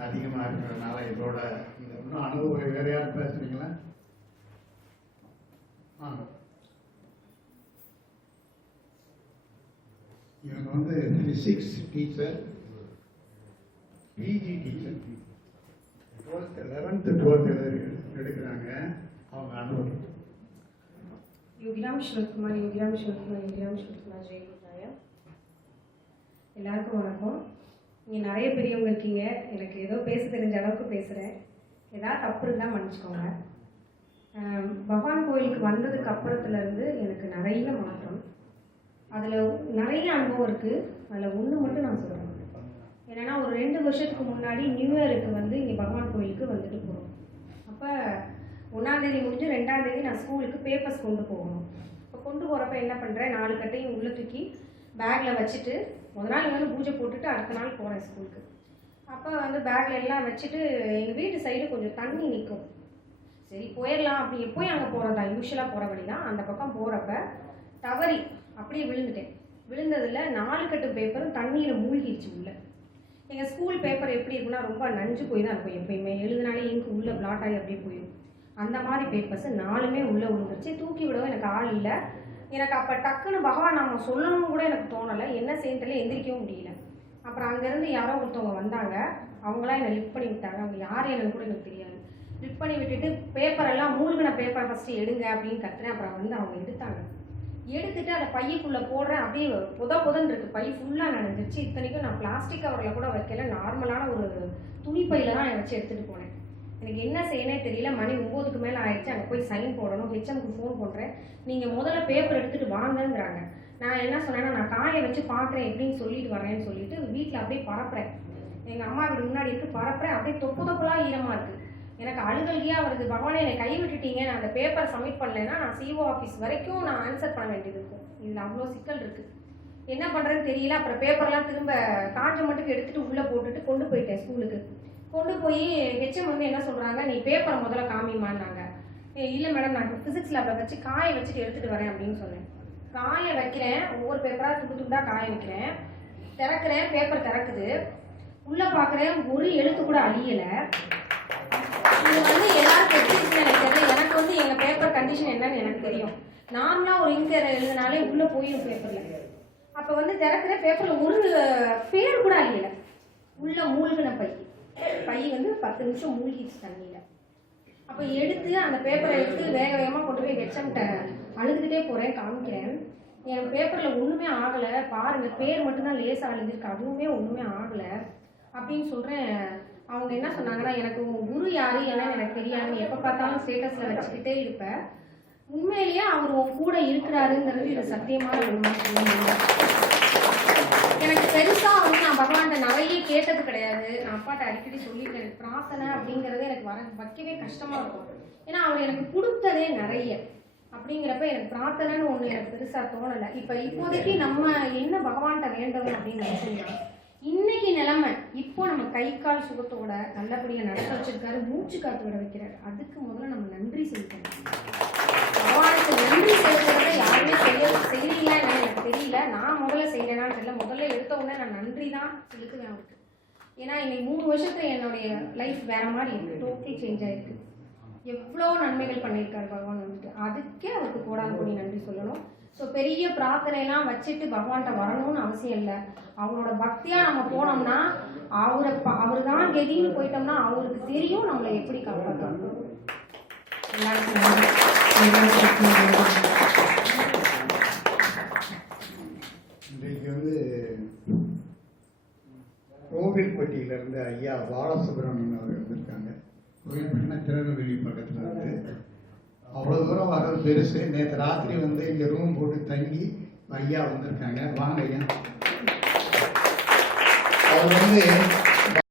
அதிகமாக இருக்கிறதுனால இதோட இன்னும் அனுபவம் வேற யாரும் பேசுறீங்களா? ஆ. இவங்க வந்து physics teacher PG teacher twelfth eleventh twelfth எடுக்கிறாங்க. அவங்க அனுபவம் யோகிராம் சிவகுமார் யோகிராம் சிவகுமார் யோகிராம் சிவகுமார் ஜெயகுமார் எல்லாருக்கும் வணக்கம். இங்கே நிறைய பெரியவங்க இருக்கீங்க. எனக்கு ஏதோ பேச தெரிஞ்ச அளவுக்கு பேசுகிறேன் ஏதாவது தப்பு இருந்தால் மன்னிச்சுக்கோங்க. பகவான் கோயிலுக்கு வந்ததுக்கு அப்புறத்துலேருந்து எனக்கு நிறைய மாற்றம். அதில் நிறைய அனுபவம் இருக்குது அதில் ஒன்று மட்டும் நான் சொல்கிறேன் என்னன்னா ஒரு ரெண்டு வருஷத்துக்கு முன்னாடி நியூ இயருக்கு வந்து இங்கே பகவான் கோயிலுக்கு வந்துட்டு போகிறோம் அப்போ ஒன்றாந்தேதி முடிஞ்சு ரெண்டாந்தேதி நான் ஸ்கூலுக்கு பேப்பர்ஸ் கொண்டு போகணும். இப்போ கொண்டு போகிறப்ப என்ன பண்ணுறேன் நாலு கட்டையும் உள்ளே தூக்கி பேக்கில் வச்சுட்டு முத நாள் வந்து பூஜை போட்டுட்டு அடுத்த நாள் போகிறேன் ஸ்கூலுக்கு. அப்போ வந்து பேக்கில் எல்லாம் வச்சுட்டு எங்கள் வீட்டு சைடு கொஞ்சம் தண்ணி நிற்கும் சரி போயிடலாம் அப்படி எப்போயும் அங்கே போகிறதா யூஸ்வலாக போகிற வழி தான் அந்த பக்கம் போகிறப்ப தவறி அப்படியே விழுந்துட்டேன். விழுந்ததில் நாலு கட்டு பேப்பரும் தண்ணியில் மூழ்கிடுச்சு உள்ளே. எங்கள் ஸ்கூல் பேப்பர் எப்படி இருக்குன்னா ரொம்ப நஞ்சு போய் தான் இருக்கும் எப்பயுமே. எழுதுனாலே இங்கு உள்ளே பிளாட் ஆகி அப்படியே போயிடும் அந்த மாதிரி பேப்பர்ஸ் நாலுமே உள்ளே விழுந்துருச்சு. தூக்கி விடவும் எனக்கு ஆள் இல்லை. எனக்கு அப்போ டக்குன்னு பகவான் நாம சொல்லணும்னு கூட எனக்கு தோணலை. என்ன செய்யறதுல எந்திரிக்கவும் முடியல. அப்புறம் அங்கேருந்து யாரோ ஒருத்தவங்க வந்தாங்க. அவங்களாம் என்னை லிஃப்ட் பண்ணி விட்டாங்க. அவங்க யார் என்னன்னு கூட எனக்கு தெரியாது. லிஃப்ட் பண்ணி விட்டுட்டு பேப்பரெல்லாம் மூழ்கின பேப்பர் ஃபஸ்ட்டு எடுங்க அப்படின்னு கத்துறேன் அப்புறம் வந்து அவங்க எடுத்தாங்க. எடுத்துட்டு அதை பையக்குள்ளே போடுறேன். அப்படியே புத புதன் இருக்குது பை ஃபுல்லாக நனைஞ்சிருச்சு. இத்தனைக்கும் நான் பிளாஸ்டிக் கவரில் கூட வைக்கல. நார்மலான ஒரு துணி பையில தான் வச்சு எடுத்துகிட்டு போனேன். எனக்கு என்ன செய்யணே தெரியல. மணி ஒம்போதுக்கு மேலே ஆயிடுச்சு. அங்கே போய் சைன் போடணும். ஹெச்எம்க்கு ஃபோன் பண்ணுறேன் நீங்கள் முதல்ல பேப்பர் எடுத்துகிட்டு வாங்கங்கிறாங்க. நான் என்ன சொன்னேன்னா நான் காயை வச்சு பார்க்குறேன் எப்படின்னு சொல்லிட்டு வரேன்னு சொல்லிட்டு வீட்டில் அப்படியே பரப்புறேன். எங்கள் அம்மா வீடு முன்னாடி இருக்கு. பரப்புறேன். அப்படியே தொப்பு தொப்புலாம் ஈரமாக இருக்குது எனக்கு அழுகல்கியா வருது. பகவானே என்னை கை விட்டுட்டீங்க. நான் அந்த பேப்பர் சப்மிட் பண்ணலைன்னா நான் சிஓ ஆஃபீஸ் வரைக்கும் நான் ஆன்சர் பண்ண வேண்டியது இருக்கும். இதில் அவ்வளோ சிக்கல் இருக்குது என்ன பண்ணுறதுன்னு தெரியல. அப்புறம் பேப்பர்லாம் திரும்ப காஞ்ச மட்டுக்கு எடுத்துகிட்டு உள்ளே போட்டுட்டு கொண்டு போயிட்டேன் ஸ்கூலுக்கு கொண்டு போய் ஹெச்எம் வந்து என்ன சொல்கிறாங்க நீ பேப்பரை முதல்ல காமிமான்னாங்க இல்லை மேடம் நான் ஃபிசிக்ஸ் லேபில் வச்சு காய வச்சுட்டு எடுத்துகிட்டு வரேன் அப்படின்னு சொன்னேன். காய வைக்கிறேன் ஒவ்வொரு பேப்பராக துண்டு துண்டாக காய வைக்கிறேன். திறக்கிறேன் பேப்பர் திறக்குது. உள்ளே பார்க்குறேன் ஒரு எழுத்து கூட அழியலை. இது வந்து எல்லாருக்கும் எப்படி எனக்கு எனக்கு வந்து எங்கள் பேப்பர் கண்டிஷன் என்னன்னு எனக்கு தெரியும். நார்மலாக ஒரு இங்க் எழுதினாலே உள்ளே போயிடும் பேப்பரில் அப்போ வந்து திறக்கிற பேப்பரில் ஒரு பேர் கூட அழியலை. உள்ள மூழ்கின பை. பை வந்து பத்து நிமிஷம் மூழ்கிடுச்சு தண்ணியில். அப்போ எடுத்து அந்த பேப்பரை எடுத்து வேக வேகமாக கொண்டு போய் ஹெச்எம்கிட்ட அழுதுகிட்டே போகிறேன் காமிக்கிறேன். என் பேப்பரில் ஒன்றுமே ஆகலை. பாருங்க பேர் மட்டும்தான் லேசாக அழுதுருக்கு அதுவுமே ஒன்றுமே ஆகலை. அப்படின்னு சொல்கிறேன் அவங்க என்ன சொன்னாங்கன்னா எனக்கு உன் குரு யாரு? ஏன்னா எனக்கு தெரியாது. எப்போ பார்த்தாலும் ஸ்டேட்டஸில் வச்சுக்கிட்டே இருப்ப. உண்மையிலேயே அவர் உன் கூட இருக்கிறாருங்கிறது இது சத்தியமான உண்மை. எனக்கு பெருசா வந்து நான் பகவான்கிட்ட நிறைய கேட்டது கிடையாது. நான் அப்பாட்ட அடிக்கடி சொல்லியிருக்கேன் எனக்கு பிரார்த்தனை அப்படிங்கிறது எனக்கு வர வைக்கவே கஷ்டமா இருக்கும். ஏன்னா அவர் எனக்கு கொடுத்ததே நிறைய. அப்படிங்கிறப்ப எனக்கு பிரார்த்தனைன்னு ஒண்ணு எனக்கு பெருசா தோணலை. இப்ப இப்போதைக்கு நம்ம என்ன பகவான்கிட்ட வேண்டும் அப்படின்னு நினைச்சோம்னா இன்னைக்கு நிலைமை இப்போ நம்ம கை கால் சுகத்தோட நல்லபடியா நடக்க வச்சிருக்காரு மூச்சு காத்து விட வைக்கிறாரு. அதுக்கு முதல்ல நம்ம நன்றி செலுத்தணும். பகவானுக்கு நன்றி செலுத்துறத யாருமே செய்ய செய்யறீங்களா நான் முதல்ல செய்யறேனான்னு தெரியல. முதல்ல எடுத்த உடனே நான் நன்றி தான் செலுத்துவேன் அவருக்கு. ஏன்னா இன்னைக்கு மூணு வருஷத்துல என்னுடைய லைஃப் வேற மாதிரி இருக்கு. டோட்டல் சேஞ்ச் ஆயிருக்கு. எவ்வளோ நன்மைகள் பண்ணியிருக்காரு பகவான் வந்துட்டு. அதுக்கே அவருக்கு கோடான கோடி நன்றி சொல்லணும். ஸோ பெரிய பிரார்த்தனைலாம் வச்சுட்டு பகவான்கிட்ட வரணும்னு அவசியம் இல்லை. அவரோட பக்தியாக நம்ம போனோம்னா அவரை அவர் தான் கெதின்னு போயிட்டோம்னா அவருக்கு தெரியும் நம்மளை எப்படி காப்பாற்றணும் எல்லாருக்கும் நன்றி. இன்றைக்கு வந்து கோவில்பட்டியிலிருந்து ஐயா பாலசுப்ரமணியன் அவர் வந்திருக்காங்க. கோவில்பட்டினா திருநெல்வேலி பக்கத்தில் இருந்து. அவ்வளோ தூரம் வர்றது பெருசு. நேற்று ராத்திரி வந்து இங்கே ரூம் போட்டு தங்கி ஐயா வந்திருக்காங்க. வாங்க ஐயா. அவர் வந்து